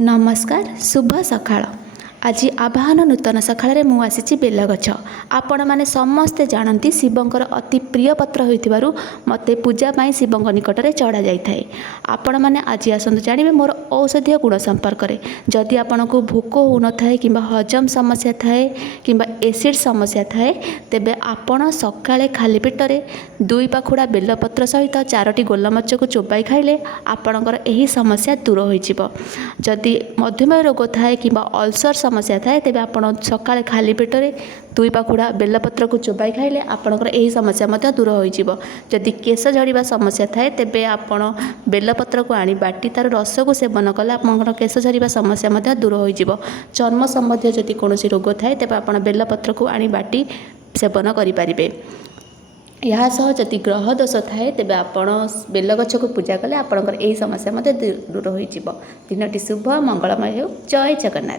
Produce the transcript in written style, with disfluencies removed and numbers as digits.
नमस्कार शुभ सकाळ। आज आवाहन नूतन सकाळ मु आसी बेलगछ। आपण मैंने समस्ते जानती शिवंकर अति प्रिय पत्र होइथिबारु मते पूजा पाई शिवंक निकट में चढ़ा जाए। आपण मैंने आज आसतु जानवे मोर औषधीय गुण संपर्क में। जदि आपण को भोक हो न थाए कि हजम समस्या थाए कि एसिड समस्या थाए तेबे आपण सकाळे खाली पेटरे 2 पाखुड़ा बेलपत्र सहित 4टी गोलमरीच को चोबाई खाइले आपणकर एही समस्या दूर होइजिबो। जदि मधुमेह रोग थाए कि अल्सर समस्या थाए तेबे आपण सकाळे खाली पेटरे 2 पाखुड़ा बेलपत्र को चोबाई खाइले आपणकर एही समस्या मध्य दूर होइजिबो। जदि केश झड़िबा समस्या थाए तेबे आपण बेलपत्र को आनी बाटी तार रस को सेवन कले आपणकर केश झड़िबा समस्या मध्य दूर होइजिबो। चर्म संबंधी जदि कोनोसी रोग थाए तेबे आपण बेलपत्र को आनी बाटी सेवन करि परिबे। यह सह जदि ग्रह दोष थाए तेबे आपण बेलगछ को पूजा कले आपणकर एही समस्या मध्य दूर होइजिबो। दिनटी शुभ मंगलमय हो। जय जगन्नाथ।